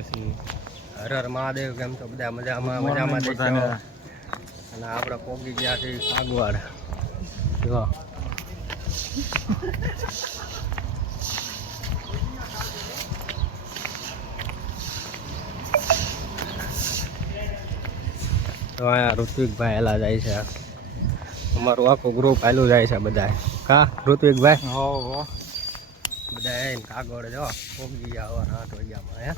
આવ્યા છીએ. હર હર મહાદેવ. કેમ છો બધા? મજામાં દેશો. અને આપણે પોગી ગયા છે કાગવાડ. જો તો અહીંયા ઋત્વિકભાઈ હેલા જાય છે. અમારું આખું ગ્રુપ હાલું જાય છે બધા. કા ઋત્વિકભાઈ? હો બધા એને કાગળ જો પોગી ગયા 8 વાગ્યામાં. હે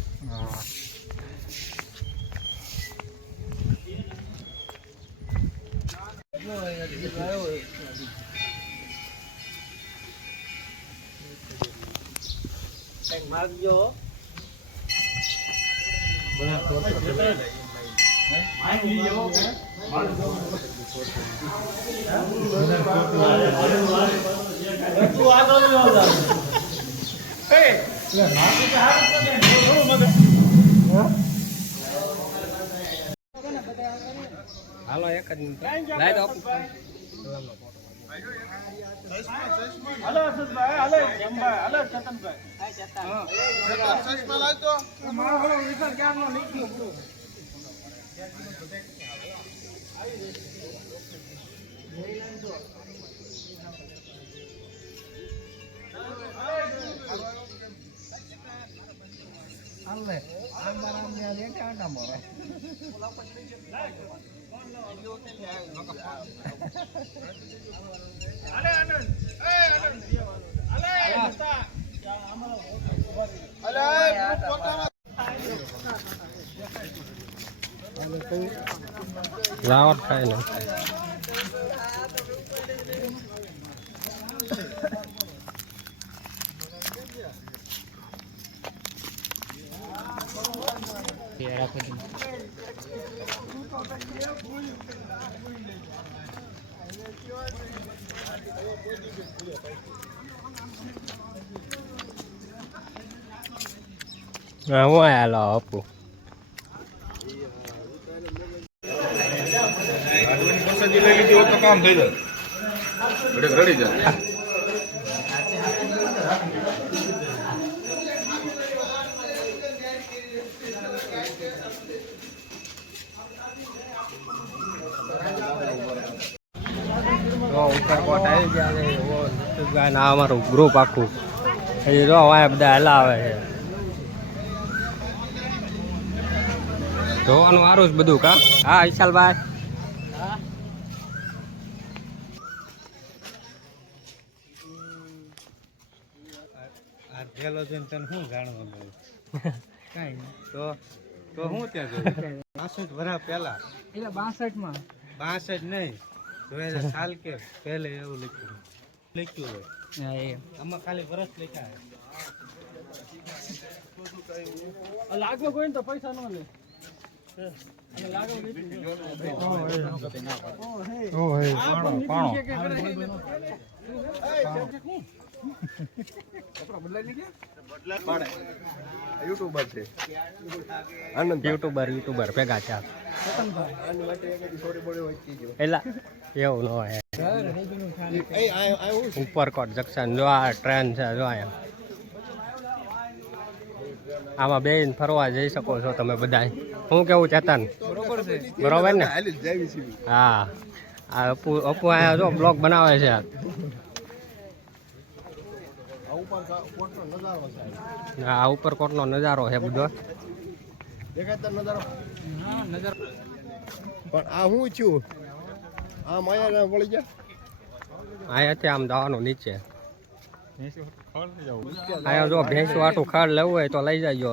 માગજો હાલો એક જ મિનિટ લાઈ દો. હાલો અશોકભાઈ, હાલો જમભાઈ, હાલો ચેતનભાઈ. હાય ચેતન. હા ચશ્મા લાવ તો. મારો હોલો વિચાર ક્યારનો નીકળ્યો બ્રો. હાલે આમ ને લેટા આંટા મારે. અલે આનંદ, એ આનંદ, અલે લાવટ ખાય ને હું હાલો આપું લઈ લીધી હોત તો કામ થઈ જાય. રડી જાય. ઉપરકોટ આવી ગયા છે. અમારું ગ્રુપ આખું હજી જો અહીંયા બધા હેલા આવે છે. જોવાનું સારું જ બધું. કા હા વિશાલભાઈ? પેલો જોઈને તને શું જાણવા મળ્યું? કઈ તો હું ત્યાં જોયું 62 વર્ષ પહેલા. એટલે 62 નહીં 2000 સાલ કે પહેલે એવું લખ્યું હોય. આમાં ખાલી વર્ષ લખ્યા છે. લાગો કોઈ તો પૈસા ન લે. યુટ્યુબર છે. આનંદ યુટ્યુબર ભેગા છે. એલા એવું ન હોય. ઉપરકોટ જંકશન જો આ ટ્રેન છે. જો અહીંયા આમાં બેન ફરવા જઈ શકો છો તમે બધા. શું કેવું ચેતન? બરોબર ને? હા આ અપુ અહીંયા જો બ્લોગ બનાવે છે. આ ઉપરકોટનો નજારો છે બધો. દેખાતા નજારો. પણ આ હું છું આ માયા વળી ગયા. અહીંયાથી આમ જવાનું નીચે. અહીંયા જો ભેંસ વાટું ખાડ લેવું હોય તો લઈ જાયજો.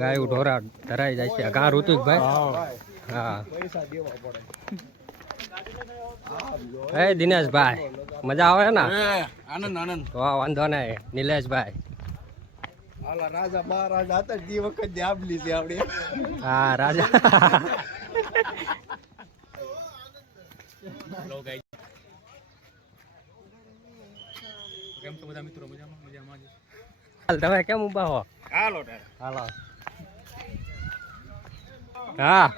ગાયું ઢોરા ધરાઈ જાય છે. કા ઋતિકભાઈ? હા હે દિનેશભાઈ મજા આવે ને? આનંદ તો વાંધો નહીં. નિલેશભાઈ? રાજા મહારાજા હતા તે વખત આબલી છે આપણે. હા રાજા. કેમ છો બધા મિત્રો? મજામાં જ. તમે કેમ ઉભા હો? હાલો હા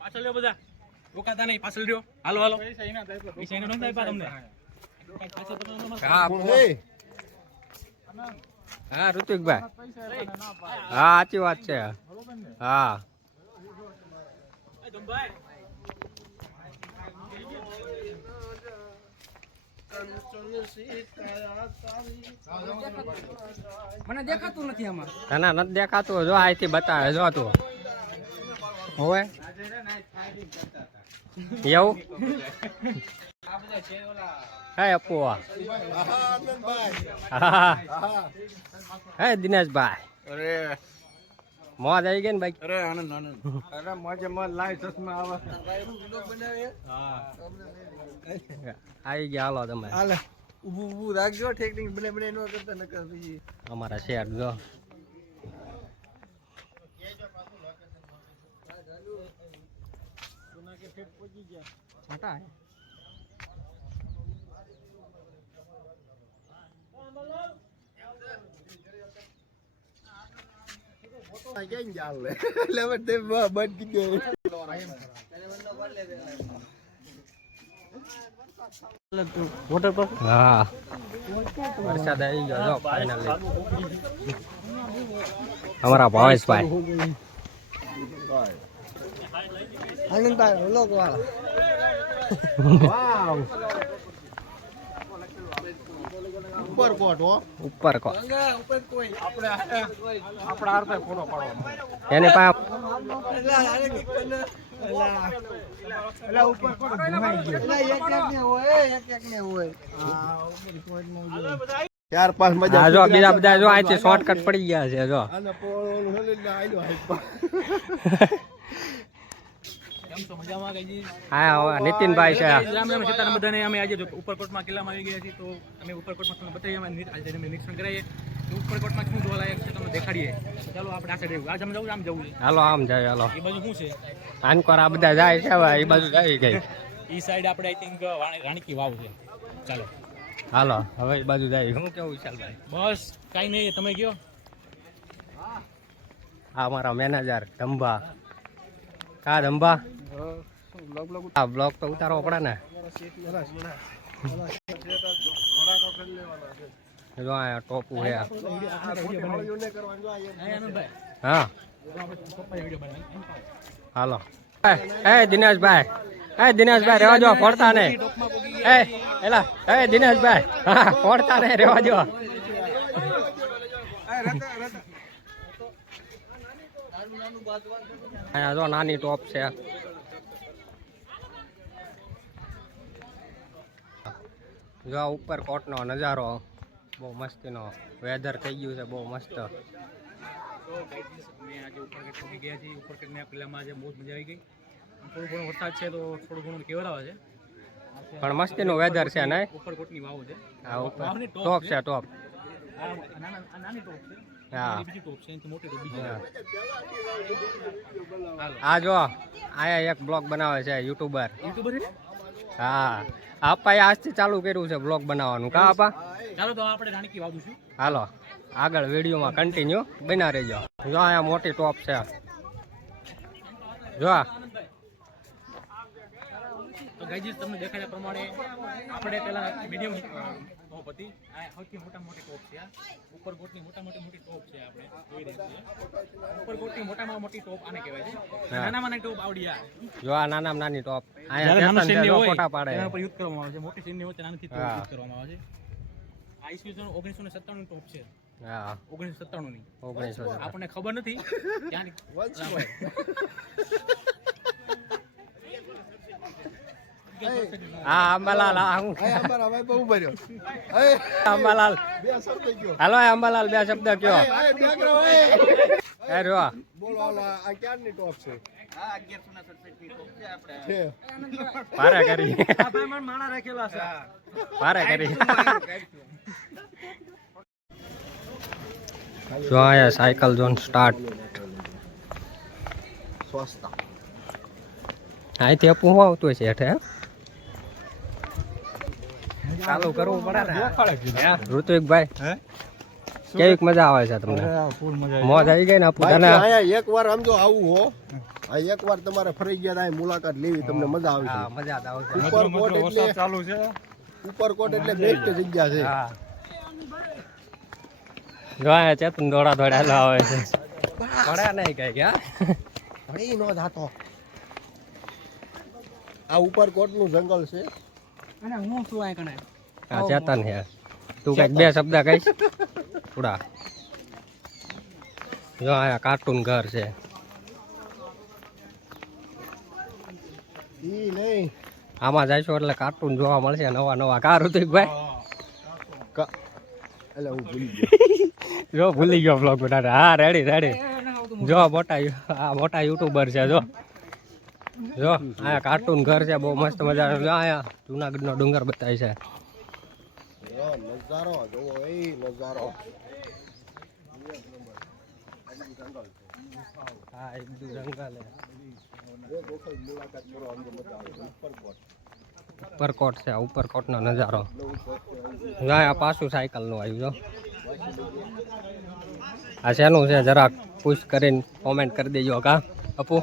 પાછળ લ્યો બધા. રોકાતા નહીં, પાછળ લ્યો. હાલો પૈસા એના તમને. હા હા ઋતિકભાઈ, હા સાચી વાત છે. હા મને દેખાતું નથી આમાં. ના નથી દેખાતું. જો અહીંથી બતાવે જો તું હવે એવું. હે અપુ, હા હે દિનેશભાઈ, અરે મોજ આવી ગઈ ને ભાઈ. અરે આનંદ આનંદ. અરે મોજે મોજ લાઈવ ચશ્મા આવે. આવી ગયા હાલો તમે. હાલે ઊભું ઊભું રાખજો. ટેકનિક બને બને નો કરતા નકર પછી અમારા શેર જો છાટા વોટર પર હા વરસાદ આવી ગયો જો ફાઇનલી. અમારા ભાવેશભાઈ આનંદભાઈ વ્લોગ વાળા. વાવ ઉપરકોટ હો. ઉપર કો ઉપર કોઈ આપણે આપણા હારતે ફોટો પાડવાનો. એની પાસે એલા ઉપરકોટ ઘુમાઈ ગયો. એલા એક ને હોય એક ને હોય. હા ઉપરકોટ નો ચાર પાંચ મજા. હા જો બીજા બધા જો અહીંથી શોર્ટકટ પડી ગયા છે જો. આને પોળ હલીને આયલો હાઈપ. હા નીતિનભાઈ છે. રામ રામ સીતારામ બધાને. અમે આજે ઉપરકોટમાં કિલ્લામાં આવી ગયા છીએ, તો અમે ઉપરકોટમાં તમને બતાવીએ. અમે આજે અમે નિરીક્ષણ કરાવીએ કે ઉપરકોટમાં શું જોવાલાયક છે તમને દેખાડીએ. ચાલો આપણે આ સાઈડ આજ આમ જવું આમ જવું. હાલો આમ જાય હાલો. એ બાજુ શું છે? આનકોર આ બધા જાય છે હવે એ બાજુ આવી ગઈ. એ સાઈડ આપણે આઈ થિંક રાણીકી વાવ છે. ચાલો હાલો હવે એ બાજુ જાય. શું કેવું વિશાલભાઈ? બસ કાંઈ નહીં, તમે કયો. આ અમારા મેનેજર ધંભા. કા ધંભા? આ બ્લોગ તો ઉતારવો પડે ને. જો આ ટોપું છે. હા હાલો. એ દિનેશભાઈ, એ દિનેશભાઈ રેવા જો, ફોડતા નહીં. એ એલા એ દિનેશભાઈ, હા ફોડતા નહીં, રેવા જો. અહીંયા જો નાની ટોપ છે. જો ઉપર કોટનો નજારો બહુ મસ્તીનો. વેધર થઈ ગયું છે બહુ મસ્ત. તો ગાઈઝ અમે આજે ઉપરકોટ પહોંચી ગયા છીએ. ઉપરકોટના કિલ્લામાં આજે બહુ જ મજા આવી ગઈ. થોડો ઘણો વરસાદ છે તો થોડું ઘણું કેવડાવે છે. પણ મસ્તીનું વેધર છે ને. ઉપરકોટની વાવ છે. હા ઉપર ટોપ છે ટોપ. નાની ટોપ છે. હા બીજી ટોપ છે, એનાથી મોટી ટોપ બીજી છે. આ જો આયા એક બ્લોગ બનાવે છે યુટ્યુબર. યુટ્યુબર છે? હા આપાએ આજથી ચાલુ કર્યું છે બ્લોગ બનાવવાનું. કા આપા? ચાલો તો આપણે રાણીકી વાવ છું. હાલો આગળ વિડીયોમાં કન્ટિન્યુ બના રહેજો. જો અહીંયા મોટી ટોપ છે. જો તો ગાઈઝ તમને દેખાડ્યા પ્રમાણે આપણે પહેલા મીડિયમ ટોપ હતી. આ સૌથી મોટી ટોપ છે. આ ઉપરકોટની મોટી ટોપ છે. આપણે જોઈ રહ્યા છીએ ઉપરકોટની મોટામાં મોટી ટોપ આને કહેવાય છે. નાનામાં નાની ટોપ આવડી આ. જો આ નાનામાં નાની ટોપ. જ્યારે નાનું અહીંયા સૈન્ય હોય ફોટા પાડે. તેના પર યુદ્ધ કરવામાં આવે છે. મોટી સૈન્ય હોય તેનાથી હા. યુદ્ધ કરવામાં આવે છે. આ ઈસવીસન 1997 ની ટોપ છે. હા 1997 ની 1900. આપણને ખબર નથી ક્યાંની. હા અંબાલાલ આ હું અમારા ભાઈ બહુ ભર્યો. અંબાલાલ બે શબ્દ કયો. હાલો અંબાલાલ બે શબ્દ કયો. એ જો બોલો આ ક્યારની ટોપ છે? છે. પારે કરી માણા રાખેલા છે. પારે કરી. જો આયા સાયકલ ઝોન સ્ટાર્ટ. સ્વસ્તા અહીંથી અપું આવતું છે હેઠે. ચાલુ કરવું પડે ને. ઋત્વિકભાઈ કેવીક મજા આવે છે તમને? મોજ આવી ગઈ ને અપુ તને? અહીંયા એકવાર સમજો આવું હો. આ એકવાર તમારે ફરી ગયા ત્યાં મુલાકાત લેવી, તમને મજા હા આવશે. મજા જ આવશે. ઉપરકોટ એટલે ચાલુ છે. ઉપરકોટ એટલે બેસ્ટ જગ્યા છે. હા જો આ ચેતન દોડા દોડા આવે છે પડ્યા નહીં કઈ ક્યાં ઘણી નો જાતો આ ઉપર કોટનું જંગલ છે અને હું શું આ કણે આ ચેતન છે તું કઈક બે શબ્દ કહીશ થોડા જો આ કાર્ટૂન ઘર છે ઈ નહીં આમાં જઈશું એટલે કાર્ટૂન જોવા મળશે નવા નવા કાર ઋતિકભાઈ એટલે હું ભૂલી ગયો જો ભૂલી ગયો બ્લોગ બનાવે હા રેડી રેડી જો મોટા યુટ્યુબર છે જો આ કાર્ટૂન ઘર છે બહુ મસ્ત મજાનું જો અહીંયા જુનાગઢ નો ડુંગર બતાવી છે નજારો જોવો એ નજારો હા એક જંગલ ઉપરકોટ છે ઉપરકોટ નો નજારો આ પાછું સાયકલ નું આવ્યું જો આ શેનું છે જરાક પુશ કરીને કોમેન્ટ કરી દેજો કા અપુ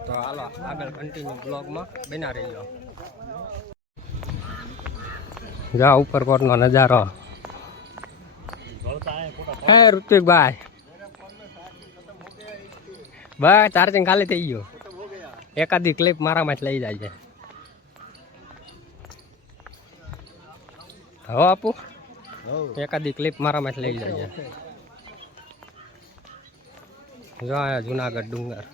તો હાલો આગળ કન્ટિન્યુ બ્લોગમાં બના રહીજો જા ઉપરકોટ નો નજારો હે ઋતિકભાઈ બસ ચાર્જિંગ ખાલી થઈ ગયું એકાદી ક્લિપ મારામાં જ લઈ જાય છે હવે આપું એકાદી ક્લિપ મારામાં જ લઈ જાય છે જો આ જુનાગઢ ડુંગર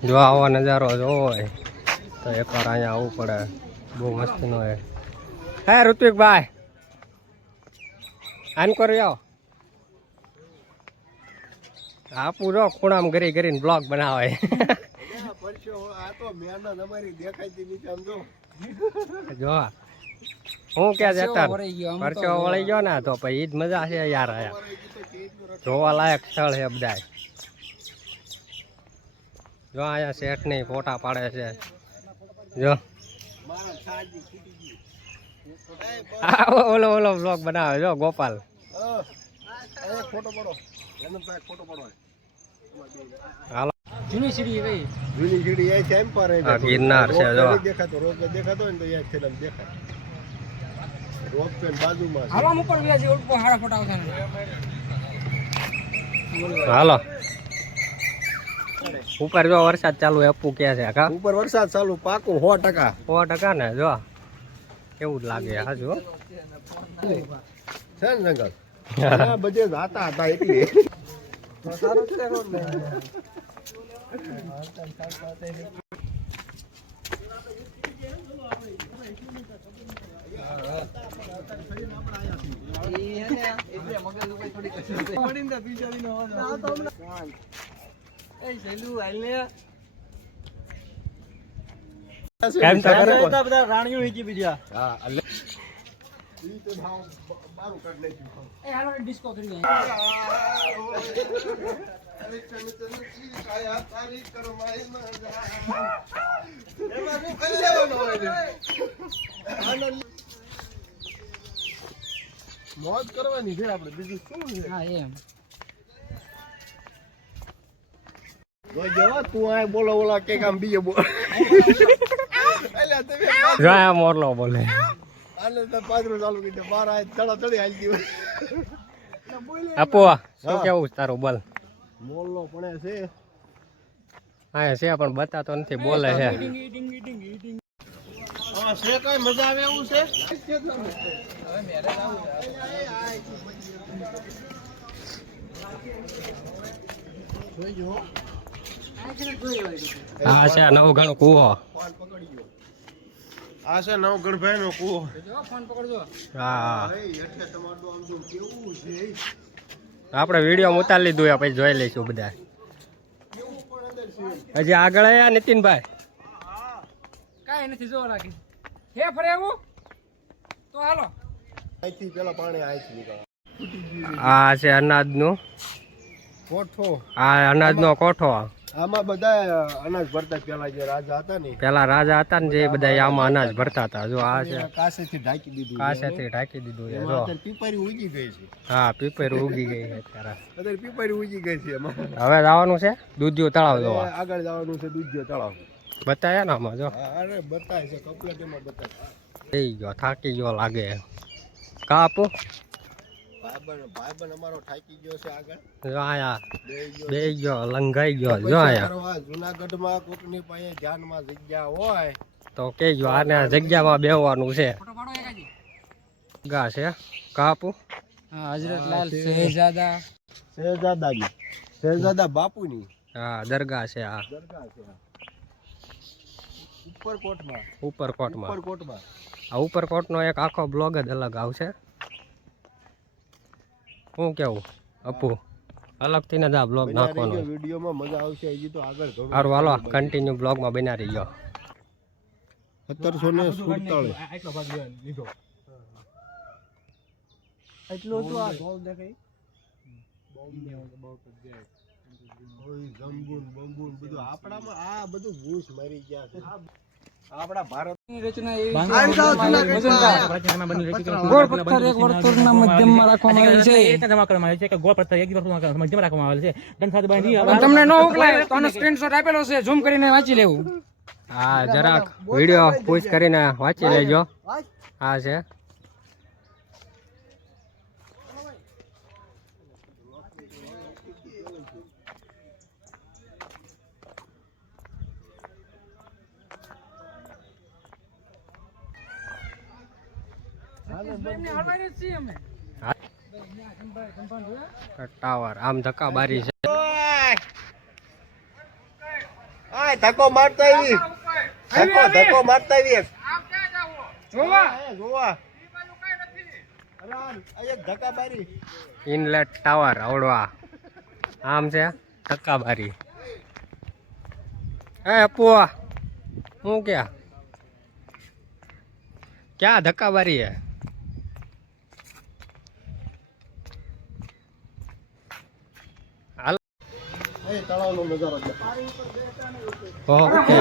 જો આવો નજારો જોવો હોય તો એકવાર અહીંયા આવવું પડે બહુ મસ્તી નો હોય હે ઋત્વિકભાઈ આન કરી આવો આપું જો ખૂણામાં કરી કરીને બ્લોગ બનાવે આ તો મહેનત અમારી દેખાયતી નીચે આમ જો હું ક્યાં જતા પરચો વળી ગયો ને તો પછી ઈ જ મજા છે યાર જોવા લાયક સ્થળ છે બધા જો અહીંયા શેઠ ની ફોટા પાડે છે જો ઓલો ઓલો બ્લોગ બનાવે જો ગોપાલ ફોટો પડો ફોટો પડો હાલો જૂની સીડી કઈ જૂની સીડી એ ટાઈમ પર ગિરનાર છે જો દેખાતો રોપ દેખાતો હોય ને તો યાદ છે દેખાય રોપ પેન બાજુમાં હાલો ઉપર વ્યાજ ઉપર હારા ફોટા આવશે હાલો ઉપર જો વરસાદ ચાલુ અપુ કે છે કા ઉપર વરસાદ ચાલુ પાકું 100%. 100% ને જો કેવું જ લાગે હાજુ છે ને જંગલ આ બધે જાતા હતા એટલે સારું છે રોડ ને કેમ તો કરે બધા રાણીઓ હીકી બીજા હા એટલે ઈ તો ભાવ બારું કાઢ નાખ્યું એ હાલો ડિસ્કો કરી મોજ કરવાની છે આપણે બીજું શું છે હા એમ જોઈ જવા તું આ બોલો ઓલા કે કામ બીજે બોલ અલ્યા તમે જો આ મોરલો બોલે આને તો પાદરું ચાલુ કરી દે બાર આ ચડા ચડી હાલ ગયું આપો શું કેવું તારું બોલ મોલ્લો પણ છે હા છે પણ બતાતો નથી બોલે છે હા છે કઈ મજા આવે એવું છે જોઈજો હા છે નવ ઘણો કૂવો આ છે નવગણભાઈ નો કૂવો ફોન પકડજો હા એટલે તમારું આમ જો કેવું છે આપણે વિડીયો ઉતારી લીધું પછી જોઈ લઈશું બધા હજી આગળ આયા નીતિનભાઈ કાઈ નથી જો રાખી હે ફરે આવું તો હાલો અહીંથી પેલા પાણી અહીંથી નીકળે આ છે અનાજનું કોઠો આ અનાજનો કોઠો આમાં બધા અનાજ ભરતા પેલા જે રાજા હતા ને પેલા રાજા હતા ને જે બધા આમાં અનાજ ભરતા હતા. જો આ છે કાસેથી ઢાંકી દીધું. કાસેથી ઢાંકી દીધું છે. જો અત્યારે પીપારી ઉગી ગઈ છે. હા પીપર ઉગી ગઈ છે અત્યારે. અત્યારે પીપારી ઉગી ગઈ છે એમાં. હવે જવાનું છે દૂધિયું તળાવ જોવા. આગળ જવાનું છે દૂધિયો તળાવ. બતાયા ને આમાં જો અરે બતાય છે કમ્પ્લેટ એમાં બતાય. થઈ ગયો થાકી ગયો લાગે. કાપો ભાઈબંધ અમારો થાકી ગયો છે આગળ. જો આયા બે ગયો લંઘાઈ ગયો. જો આયા જુનાગઢમાં કોકની પાસે ધ્યાનમાં જગ્યા હોય તો કેજો આને જગ્યામાં બેહવાનું છે. ગા છે કાપુ હજરતલાલ શહેજાદા શહેજાદા બાપુની હા દરગાહ છે. આ દરગાહ છે ઉપરકોટમાં. ઉપરકોટમાં આ ઉપરકોટનો એક આખો બ્લોગ જ અલગ આવશે. શું કેવું અપુ અલગથી ને જ આ બ્લોગ નાખવાનો. વિડીયોમાં મજા આવશે. હજી તો આગળ ઘણું. સારું હાલો કન્ટિન્યુ બ્લોગમાં બના રહી ગયો. 1747 આટલો ભાગ લીધો. એટલું હતું આ ગોળ દેખાય જંબુન બંબુન બધું આપણામાં આ બધું ભૂસ મારી ગયા છે. આપણા ભારત ની રચના એવી ગોળ પથ્થર એક વર્તુળના મધ્યમાં રાખવામાં આવેલ છે. જમા કરવામાં આવે છે કે ગોળ પથ્થર એક વર્તુળમાં મધ્યમાં રાખવામાં આવે છે. ડન સાથે બાંધી તમને ન ઉકલાય તો આનો સ્ક્રીનશોટ આપેલો છે, ઝૂમ કરીને વાંચી લેવું. હા જરાક વિડીયો પૂછ કરીને વાંચી લેજો. હા છે ટાવર આમ ધક્કા બારી છે. આય ધક્કો મારતા આવી. ધક્કો મારતા આવી. જોવા અરે આ એક ધક્કા બારી. ઇનલેટ ટાવર આવડવા આમ છે ધક્કા બારી. એ અપુઆ હું ક્યાં ધક્કા બારી હે. એ તળાવનો નજારો છે. ઓકે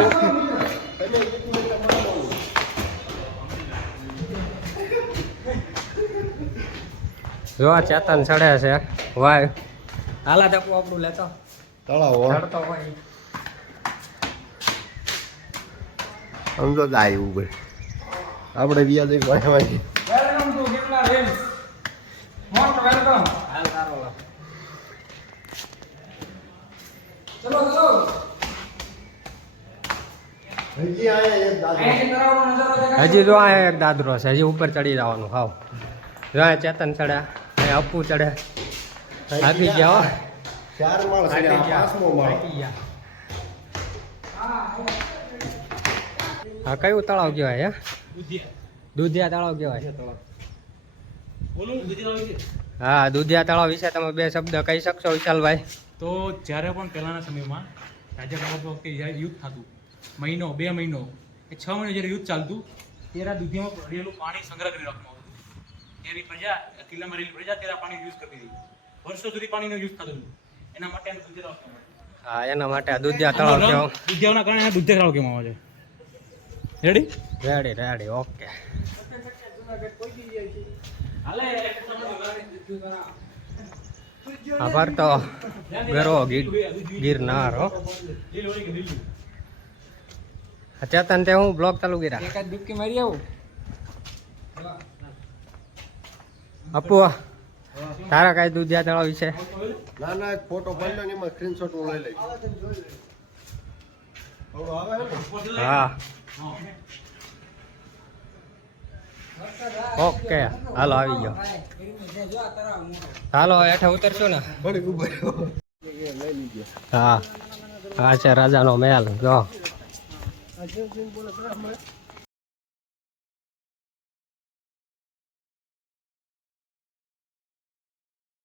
જો આ ચેતન ચડે છે વાય હાલા ધક્કો આપણું લેતો તળાવ ચડતો હોય. સમજો જાય ઉપર આપણે વ્યાજ એક વાયવાય. Welcome to Girnar hills. Most welcome. હાલ તારો લો. ચલો ચલો. હજી આયા એક દાદા. અહીંથી તળાવનો નજારો દેખાય. હજી જો આ એક દાદરો છે. હજી ઉપર ચડી જવાનું હાવ. જો આ ચેતન ચડ્યા અહીં અપ્પુ ચડે. થાકી ગયા હો. 4 માળ છે. આ 5મો માળ. થાકી ગયા. હા કયું તળાવ કહેવાય હે? દૂધિયા તળાવ કહેવાય. હા દૂધિયા તળાવ વિશે તમે બે શબ્દ કહી શકશો વિશાલભાઈ? તો જ્યારે પણ પહેલાના સમયમાં રાજા વખતે જ્યારે યુદ્ધ થતું મહિનો 2 મહિનો કે 6 મહિનો જ્યારે યુદ્ધ ચાલતું ત્યારે આ દૂધિયામાં ભરેલું પાણી સંગ્રહ કરી રાખવામાં આવતું. ત્યાંની પ્રજા કિલ્લામાં રહેલી પ્રજા ત્યારે આ પાણી યુઝ કરતી હતી. વર્ષો સુધી પાણીનો યુઝ થતો હતો. એના માટે આ દૂધિયા તળાવ કહેવાય. હા એના માટે આ દૂધિયા તળાવ કહેવાય. દૂધિયાના કારણે આ દૂધિયા તળાવ કહેવામાં આવે છે. Ready ready okay. આભાર તો ગરો ગિરનાર હો. ચેતન તે હું બ્લોગ ચાલુ કર્યા. એકાદ ડૂબકી મારી આવું. અપુ તારા કઈ દૂધિયા તળાવ વિશે? ના ના એક ફોટો પાડ્યો ને એમાં સ્ક્રીનશોટ હું લઈ લઈશ. થોડું આવે છે ને? હા ઓકે હાલો આવી ગયો. હાલો હેઠે ઉતરશું ને. ઘડી ઉભા રહ્યો. લઈ લીધો. હા આ છે રાજાનો મહેલ જો. આ જે બોલે